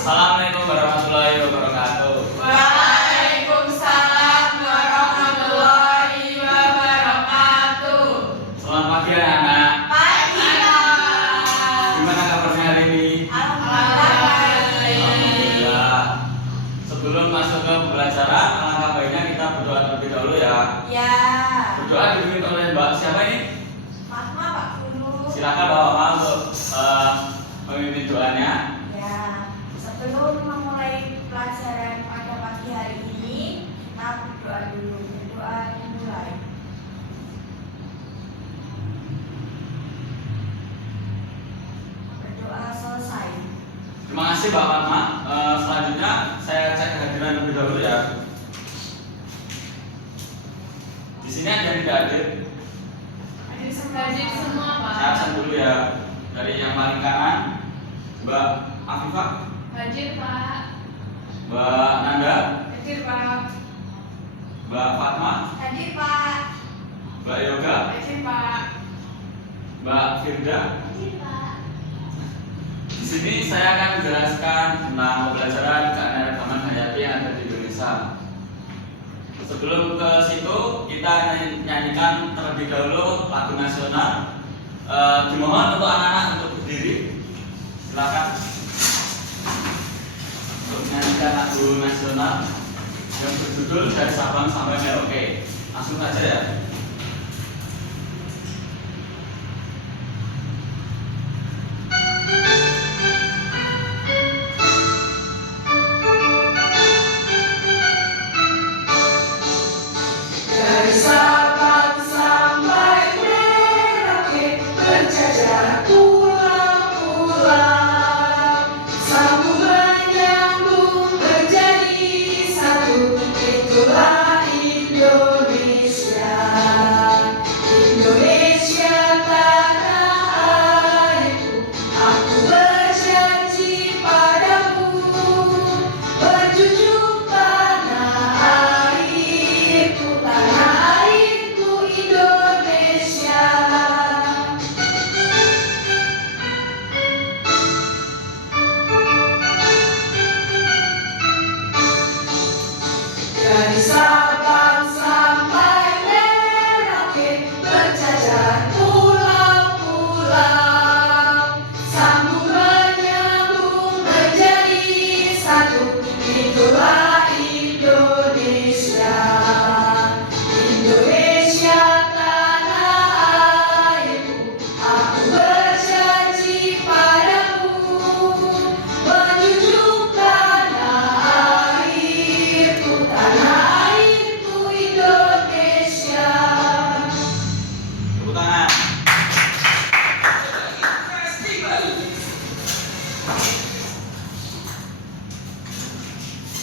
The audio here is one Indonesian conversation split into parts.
Assalamualaikum warahmatullahi wabarakatuh. Waalaikumsalam warahmatullahi wabarakatuh. Selamat pagi anak-anak. Pagi, Pak. Gimana kabarnya hari ini? Alhamdulillah. Sebelum masuk ke pembelajaran, alangkah baiknya kita berdoa terlebih dahulu ya. Ya. Berdoa dipimpin oleh Mbak siapa ini? Fatma, Pak Guru. Silakan Bapak Mama untuk memimpin doanya. Ya. Sebelum memulai pelajaran pada pagi hari ini, kita berdoa dulu. Berdoa dimulai. Berdoa selesai. Terima kasih Mbak Fatma. Selanjutnya saya cek kehadiran terlebih dahulu ya. Di sini ada yang tidak hadir. Hadir semua, Pak. Saya absen dulu ya. Dari yang paling kanan, Mbak Afifah, Hadir, Pak. Mbak Nanda, Hadir, Pak. Mbak Fatma, Hadir, Pak. Mbak Yoga, Hadir, Pak. Mbak Firda. Hadir, Pak. Di sini saya akan menjelaskan tentang pembelajaran keanekaragaman hayati yang ada di Indonesia. Sebelum ke situ, kita nyanyikan terlebih dahulu lagu nasional. Dimohon untuk anak-anak untuk berdiri. Silakan untuk menyanyikan lagu nasional yang berjudul Dari Sabang Sampai Merauke. Langsung saja ya. Dari Sabang sampai Merauke berjajar pulau-pulau, sambung menyambung menjadi satu, itulah Indonesia. Indonesia tanah airku, aku berjanji padamu, berjunjung tanah airku Indonesia. Dari Sabang sampai Merauke berjajar pulau-pulau, sambung menyambung menjadi satu, itulah Indonesia. Indonesia tanah airku, aku berjanji padamu, menjunjung tanah airku Indonesia. Tepuk tangan.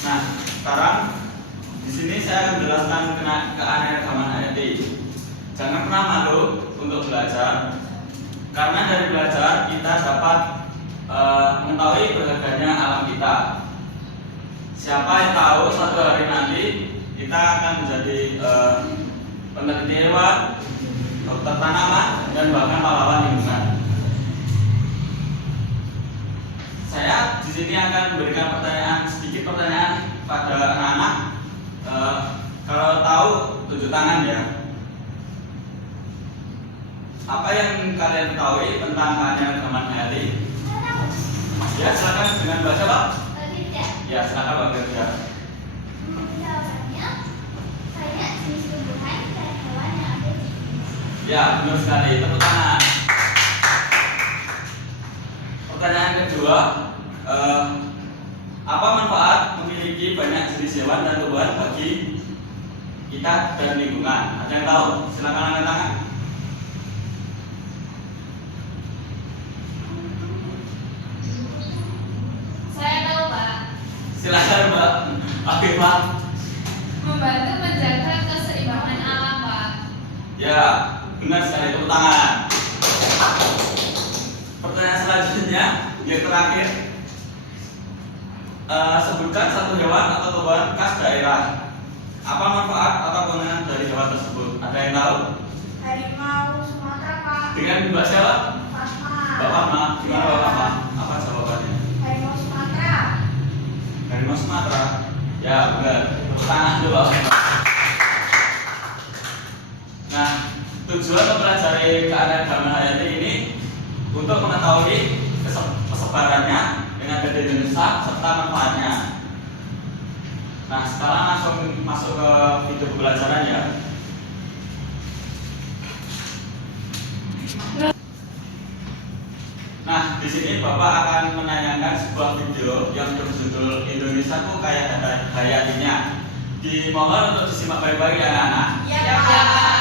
Nah, sekarang di sini saya akan menjelaskan keanekaragaman hayati. Jangan pernah malu untuk belajar, karena dari belajar kita dapat mengetahui berharganya alam kita. Siapa yang tahu suatu hari nanti kita akan menjadi peneliti hewan, dokter tanaman, dan bahkan pahlawan lingkungan. Saya di sini akan memberikan sedikit pertanyaan pada anak-anak. Kalau tahu tunjuk tangan ya. Apa yang kalian ketahui tentang keanekaragaman hayati? Ya, silakan dengan bahasa Pak. Ya, silakan Pak Firda. Jawabannya, banyak jenis tumbuhan dan hewan yang ada di Indonesia. Ya, benar sekali. Tepuk tangan. Pertanyaan kedua, apa manfaat memiliki banyak jenis hewan dan tumbuhan bagi kita dan lingkungan? Ada yang tahu? Silakan angkat tangan. Saya tahu, Pak. Silakan Mbak Afifah. Membantu menjaga keseimbangan alam, Pak. Ya, benar sekali. Tepuk tangan. Pertanyaan selanjutnya, yang terakhir, sebutkan satu hewan atau tumbuhan khas daerah. Apa manfaat atau keuntungan dari hewan tersebut? Ada yang tahu? Harimau Sumatera, Pak. Dengan Mbak siapa? Fatma. Bapak Ma, gimana Bapak Ma? Apa jawabannya? Harimau Sumatera. Harimau Sumatera. Ya benar. Tepuk tangan dulu. Nah, tujuan mempelajari keanekaragaman hayati ini untuk mengetahui persebarannya dengan ada di Indonesia serta manfaatnya. Nah, sekarang langsung masuk ke video pembelajaran ya. Nah, di sini Bapak akan menayangkan sebuah video yang berjudul Indonesia tuh kayak ada hayatinya. Dimohon untuk disimak baik-baik ya anak-anak. Ya, Ya, Pak. Pak.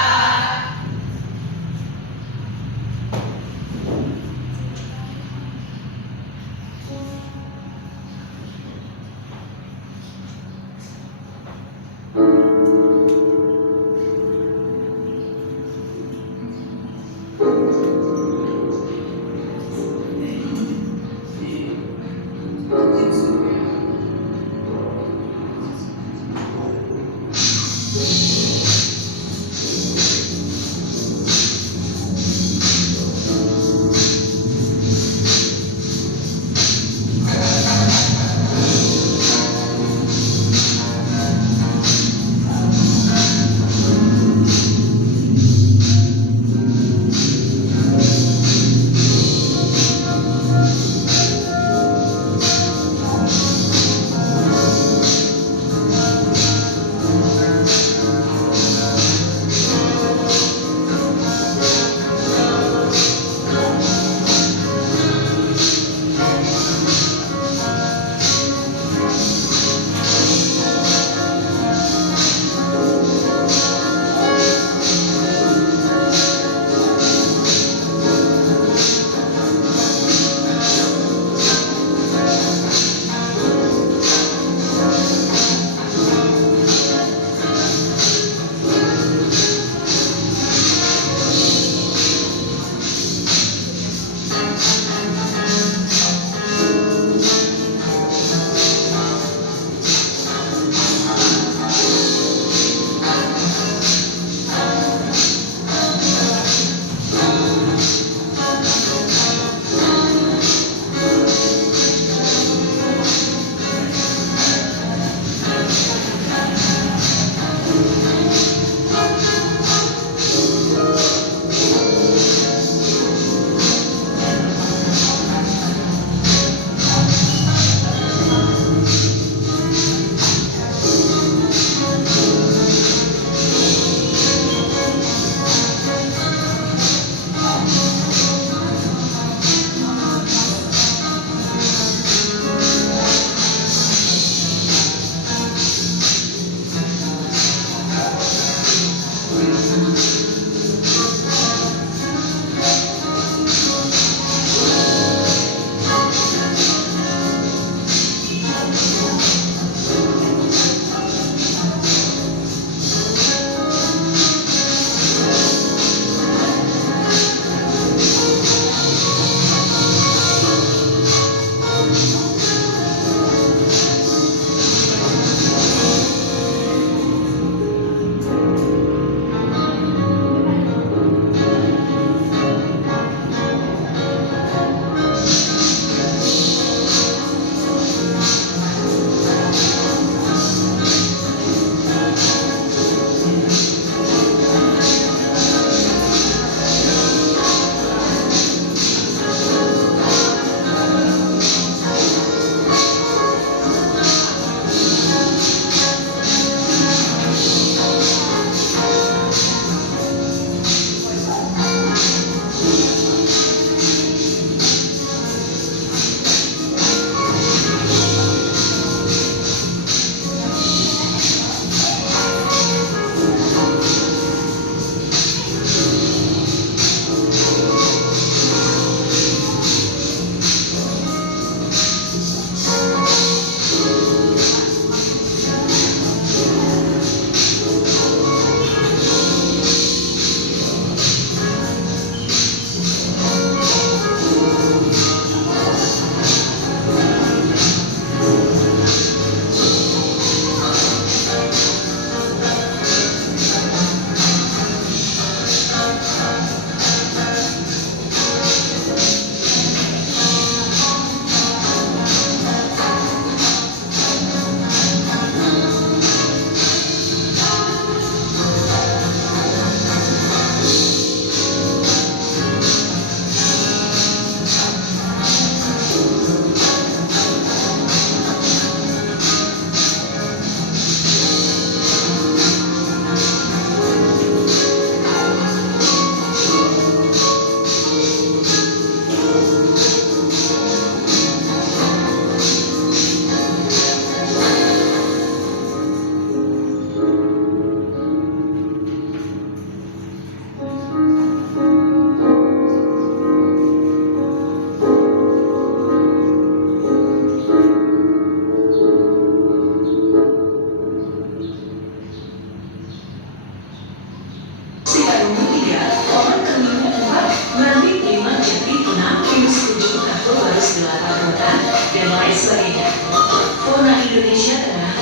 Indonesia Tengah.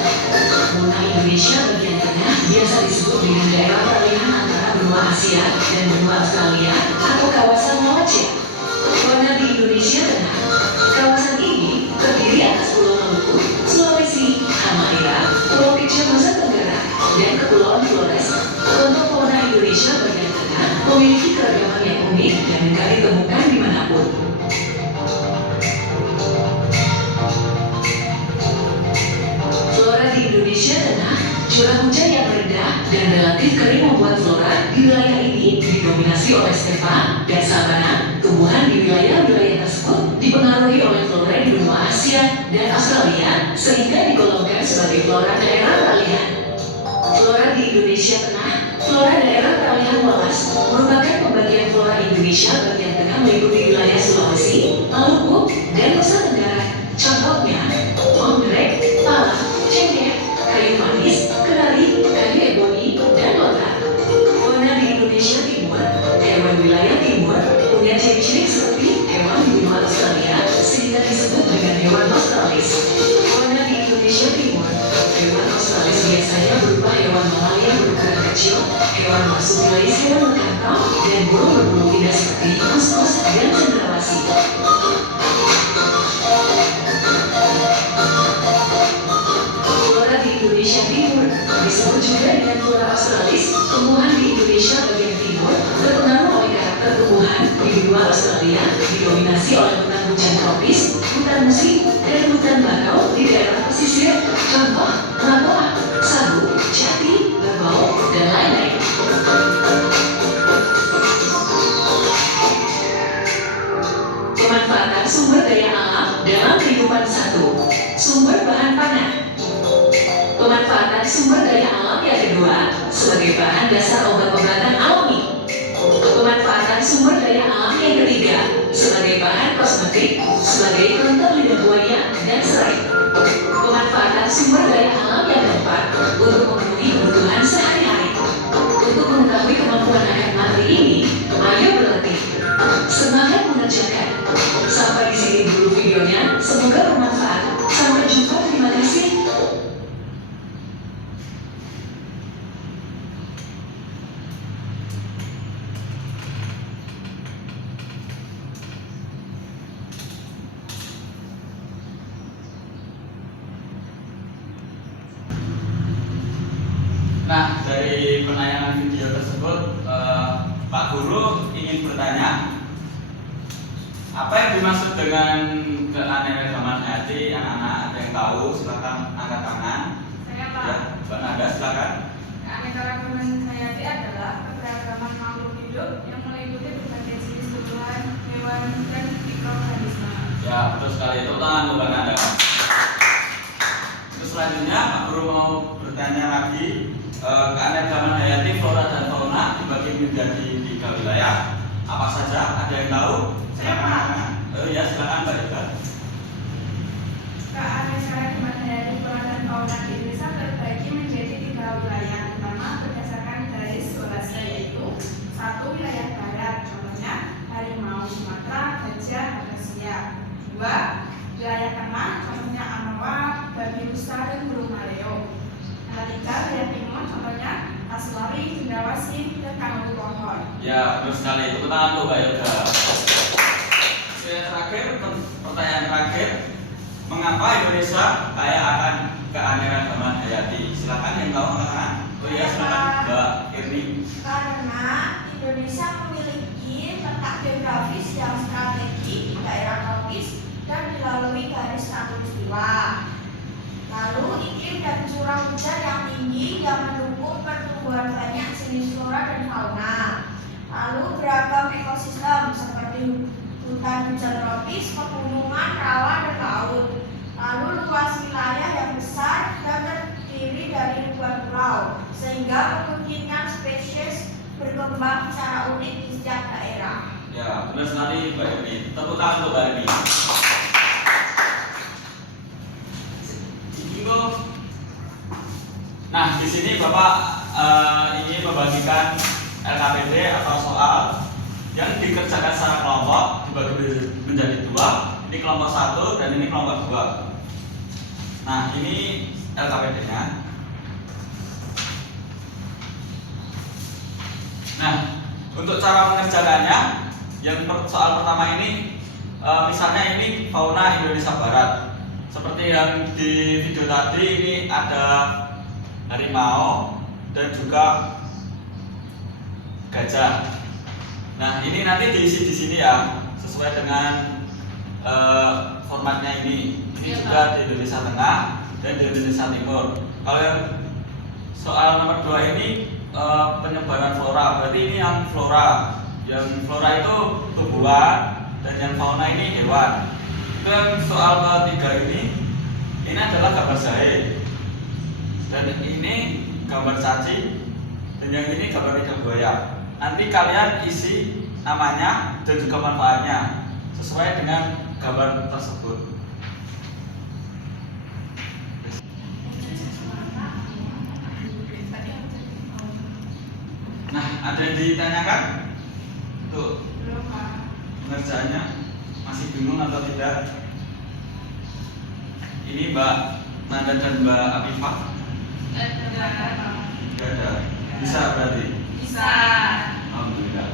Zona Indonesia bagian tengah biasa disebut dengan daerah peralihan antara benua Asia dan benua Australia atau kawasan Malaysia. Zona di Indonesia Tengah. Kawasan ini terdiri atas Pulau Maluku, Sulawesi, Halmahera, Pulau Kecil Nusa Tenggara, dan Kepulauan Flores. Untuk fauna Indonesia bagian tengah memiliki keragaman yang unik dan mudah ditemukan dimanapun. Flora di Indonesia Tengah, curah hujan yang rendah dan relatif kering membuat flora di wilayah ini didominasi oleh stepa dan sabana. Tumbuhan di wilayah-wilayah tersebut dipengaruhi oleh flora di benua Asia dan Australia sehingga digolongkan sebagai flora daerah peralihan. Flora di Indonesia Tengah, flora daerah peralihan Wallace merupakan pembagian flora Indonesia bagian tengah meliputi wilayah Sulawesi, Maluku, dan Nusa Tenggara. Contohnya, anggrek, pala, cengkeh, kayu manis, kenari, kayu eboni, dan lontar. Fauna di Indonesia Timur, hewan wilayah timur punya ciri-ciri seperti hewan di benua Australia sehingga disebut dengan hewan australis. Fauna di Indonesia Timur, hewan australis biasanya berupa hewan mamalia berukuran kecil, hewan marsupialis, hewan berkantong, dan burung berbulu indah seperti kuskus dan cendrawasih. Flora di Indonesia Timur disebut juga dengan flora australis. Tumbuhan di Indonesia bagian timur terpengaruh oleh karakter tumbuhan di benua Australia didominasi oleh hutan hujan tropis, hutan musim, dan hutan bakau di daerah pesisir. Contoh, matoa, sagu, jati, babau, dan lain-lain. Pemanfaatan sumber daya alam dalam kehidupan satu. Sumber bahan pangan. Pemanfaatan sumber daya alam yang kedua sebagai bahan dasar obat-obatan alami. Pemanfaatan sumber daya alam yang ketiga sebagai bahan kosmetik, sebagai pelengkap lidah buaya dan serai. Pemanfaatan sumber daya alam yang keempat untuk memenuhi kebutuhan sehari-hari. Untuk mengetahui kemampuan akan materi ini, ayo berlatih. Semangat mengerjakan. Sampai di sini dulu videonya. Semoga bermanfaat. Sampai jumpa. Terima kasih. Nah, dari penayangan video tersebut, Pak Guru ingin bertanya, apa yang dimaksud dengan keanekaragaman hayati? Anak-anak ada yang tahu? Silakan angkat tangan. Saya Pak. Ya, Mbak Nada silakan. Keanekaragaman hayati adalah keberagaman makhluk hidup yang meliputi berbagai jenis tumbuhan, hewan, dan mikroorganisme. Ya, betul sekali. Itu tangan untuk Mbak Nada. Terus selanjutnya Pak Guru mau bertanya lagi. Keanekaragaman hayati flora dan fauna dibagi menjadi 3 wilayah. Apa saja? Ada yang tahu? Silakan. Ya, silakan Mbak Ida. Keanekaragaman hayati flora dan fauna di Indonesia terbagi menjadi 3 wilayah, pertama berdasarkan garis Wallace, yaitu 1 wilayah barat, contohnya harimau Sumatera, gajah, akasia. 2 wilayah tengah, contohnya anoa, babi rusa, dan burung maleo. 3 wilayah timur, contohnya kasuari, cendrawasih, dan kanguru pohon. Ya, betul sekali. Tepuk tangan untuk Mbak Yoga. Terakhir, pertanyaan terakhir, mengapa Indonesia kaya akan keanekaragaman hayati? Silakan yang tahu angkat tangan. Oh iya, silakan Mbak Irni. Karena Indonesia memiliki letak geografis yang strategis di daerah tropis dan dilalui garis khatulistiwa. Lalu iklim dan curah hujan yang tinggi yang mendukung pertumbuhan banyak jenis flora dan fauna. Lalu beragam ekosistem seperti hutan hujan tropis, pegunungan, rawa, dan laut. Lalu luas wilayah yang besar dan terdiri dari ribuan pulau, sehingga memungkinkan spesies berkembang secara unik di setiap daerah. Ya, benar sekali Mbak Irni. Tepuk tangan untuk Mbak Irni. Nah, di sini Bapak ingin membagikan LKPD atau soal yang dikerjakan secara kelompok, dibagi menjadi 2. Ini kelompok 1 dan ini kelompok 2. Nah, ini LKPD-nya. Nah, untuk cara mengerjakannya, soal pertama ini, misalnya ini fauna Indonesia Barat. Seperti yang di video tadi, ini ada harimau dan juga gajah. Nah, ini nanti diisi di sini ya, sesuai dengan formatnya ini. Ini juga di Indonesia Tengah dan di Indonesia Timur. Kalau yang soal nomor 2 ini penyebaran flora, berarti ini yang flora. Yang flora itu tumbuhan dan yang fauna ini hewan. Dan soal ketiga ini adalah gambar jahe. Dan ini gambar cacing dan yang ini gambar lidah buaya. Nanti kalian isi namanya dan juga manfaatnya sesuai dengan gambar tersebut. Nah, ada yang ditanyakan? Tuh, pengerjaannya masih bingung atau tidak? Ini Mbak Nanda dan Mbak Afifah? Tidak ada. Bisa berarti? Bisa. Alhamdulillah.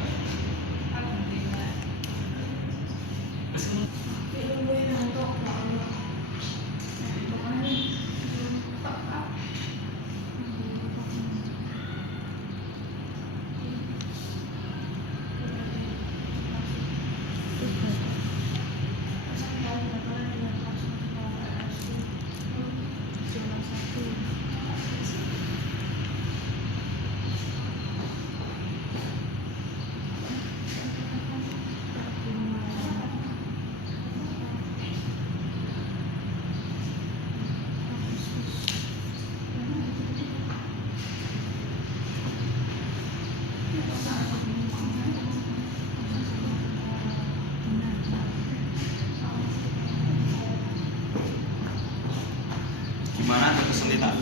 Gimana, ada kesulitan?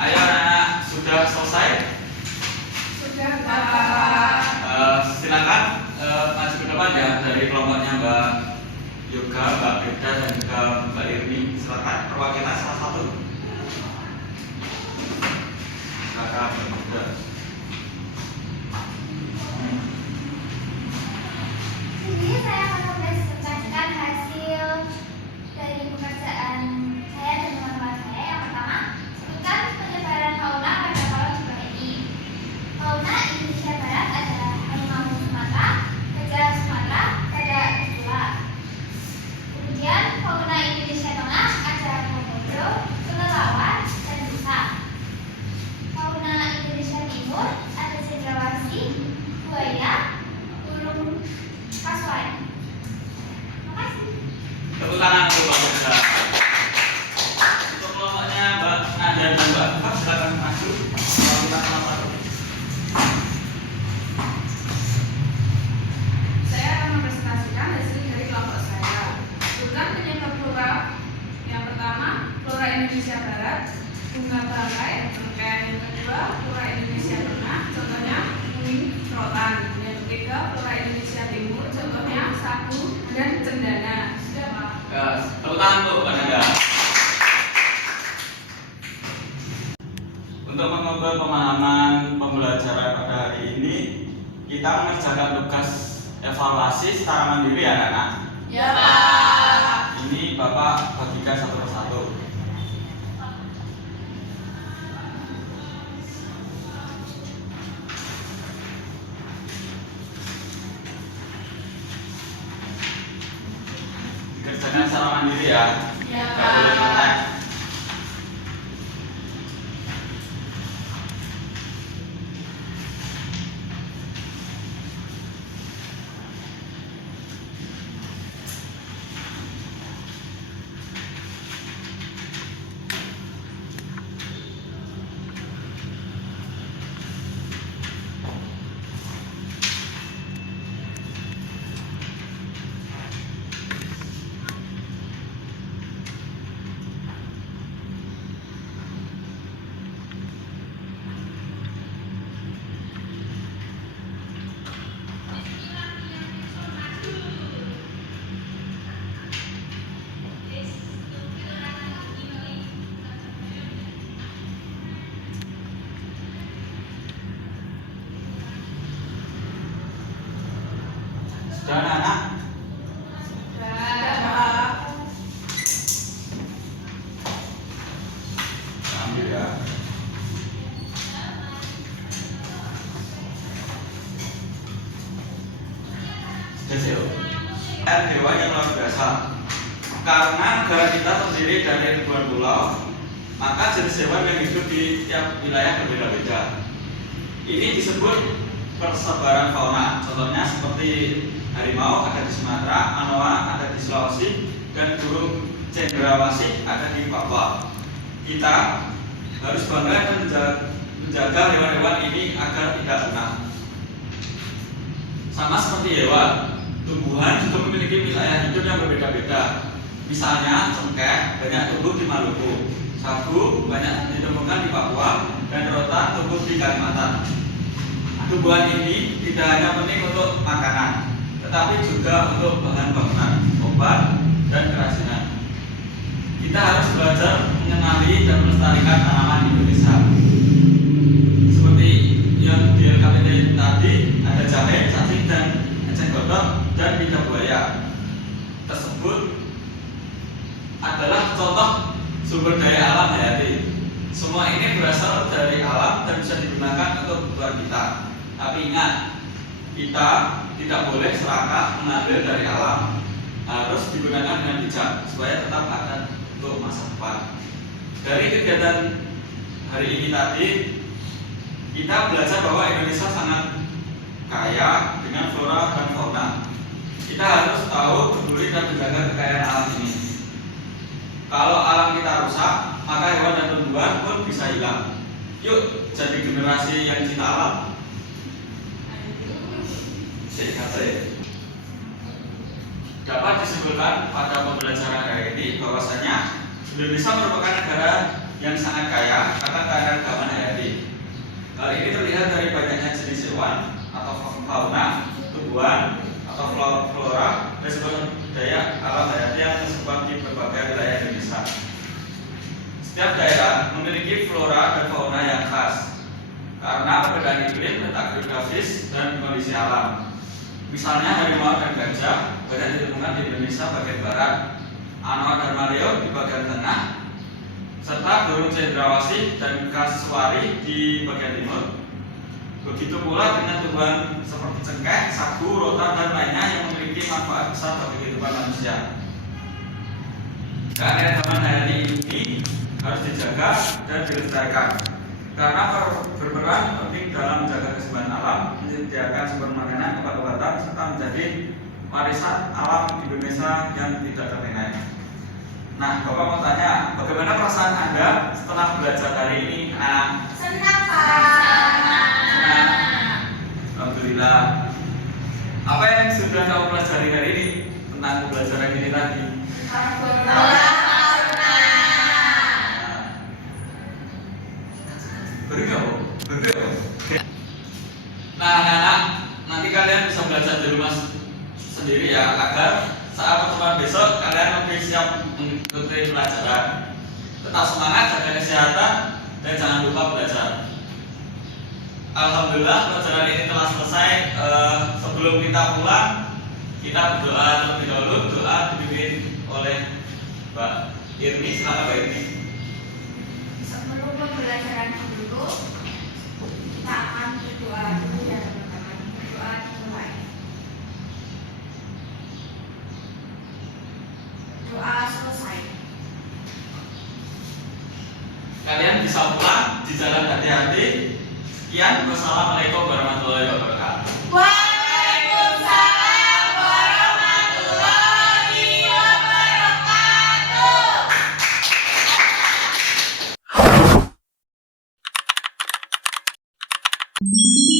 Ayo anak-anak, sudah selesai? Sudah, Pak. Silakan maju ke depan ya, dari kelompoknya Mbak Yoga, Mbak Beda dan juga Mbak Irmi. Silakan perwakilan salah satu. Silakan Mbak Beda. Jadi saya akan mempresentasikan hasil dari pekerjaan saya dan teman-teman saya. Yang pertama, sebutkan penyebaran fauna pada kolom di bawah ini. Fauna Indonesia Barat adalah harimau Sumatera, gajah Sumatera, gajah Kepulauan. Kemudian fauna Indonesia Tengah ada komodo, kelelawar, dan rusa. Fauna Indonesia Timur ada cendrawasih, buaya, burung kasuari. Makasih. Tepuk tangan untuk Mbak Beda. Untuk kelompoknya Mbak Nanda dan Mbak Afifah, silakan maju. Perwakilan salah satu. Saya akan mempresentasikan hasil dari kelompok saya. Sebutkan penyebab flora. Yang pertama, flora Indonesia Barat. bunga bangkai, cengkeh. Yang kedua, flora Indonesia Tengah, contohnya kuning rotan. Yang ketiga, flora Indonesia Timur, contohnya sagu dan cendana. Sudah, Pak? Ya, tepuk tangan untuk Anda. Untuk mengobrol pemahaman pembelajaran pada hari ini, kita mengerjakan tugas evaluasi secara mandiri ya anak-anak. Ya, Pak. Ini Bapak bagikan satu persatu. Dikerjakan secara mandiri ya. Ya, Nggak boleh Pak. ngetek. Sudah anak-anak? Sudah. Pak. Ambil ya. Kecil. Hewan yang luar biasa. Karena negara kita terdiri dari ribuan pulau, maka jenis hewan yang hidup di tiap wilayah berbeda-beda. Ini disebut persebaran fauna. Contohnya seperti harimau ada di Sumatera, anoa ada di Sulawesi, dan burung cendrawasih ada di Papua. Kita harus bangga dan menjaga hewan-hewan ini agar tidak punah. Sama seperti hewan, tumbuhan juga memiliki wilayah hidup yang berbeda-beda. Misalnya cengkeh banyak tumbuh di Maluku, sagu banyak ditemukan di Papua, dan rotan tumbuh di Kalimantan. Tumbuhan ini tidak hanya penting untuk makanan, tetapi juga untuk bahan bangunan, obat, dan kerajinan. Kita harus belajar mengenali dan melestarikan tanaman Indonesia. Seperti yang di LKPD tadi, ada jahe, cacing, dan eceng gondok, dan lidah buaya. Tersebut adalah contoh sumber daya alam hayati. Semua ini berasal dari alam dan bisa digunakan untuk kebutuhan kita. Tapi ingat, kita tidak boleh serakah mengambil dari alam. Harus digunakan dengan bijak supaya tetap ada untuk masa depan. Dari kegiatan hari ini tadi, kita belajar bahwa Indonesia sangat kaya dengan flora dan fauna. Kita harus tahu, peduli, dan menjaga kekayaan alam ini. Kalau alam kita rusak, maka hewan dan tumbuhan pun bisa hilang. Yuk jadi generasi yang cinta alam. Dapat disimpulkan pada pembelajaran hari ini bahwasanya Indonesia merupakan negara yang sangat kaya karena keanekaragaman hayati. Hal ini terlihat dari banyaknya jenis hewan atau fauna, tumbuhan atau flora dan sumber daya alam hayati yang tersebar di berbagai wilayah Indonesia. Setiap daerah memiliki flora dan fauna yang khas karena perbedaan iklim, letak geografis, dan kondisi alam. Misalnya harimau dan gajah banyak ditemukan di Indonesia bagian barat, anoa dan maleo di bagian tengah, serta burung cendrawasih dan kasuari di bagian timur. Begitu pula dengan tumbuhan seperti cengkeh, sagu, rotan, dan lainnya yang memiliki manfaat besar bagi kehidupan manusia. Keanekaragaman hayati ini harus dijaga dan dilestarikan karena berperan penting dalam menjaga keseimbangan alam, menyediakan sumber makanan, obat-obatan, serta menjadi warisan alam Indonesia yang tidak ternilai. Nah, Bapak mau tanya, bagaimana perasaan Anda setelah belajar hari ini? Senang, Pak. Senang. Alhamdulillah. Apa yang sudah kamu pelajari hari ini tentang pembelajaran ini tadi? kalian bisa belajar di rumah sendiri ya, agar saat pertemuan besok kalian lebih siap mengikuti pelajaran. Tetap semangat, jaga kesehatan, dan jangan lupa belajar. Alhamdulillah pelajaran ini telah selesai. Sebelum kita pulang, kita berdoa terlebih dahulu. Doa dipimpin oleh Mbak Irmi. Silakan Mbak Irmi. Sebelum pembelajaran dulu, kita akan berdoa dulu ya teman-teman. Berdoa dimulai. Doa selesai. Kalian bisa pulang di jalan hati-hati. Sekian, wassalamualaikum warahmatullahi wabarakatuh. Waalaikumsalam warahmatullahi wabarakatuh.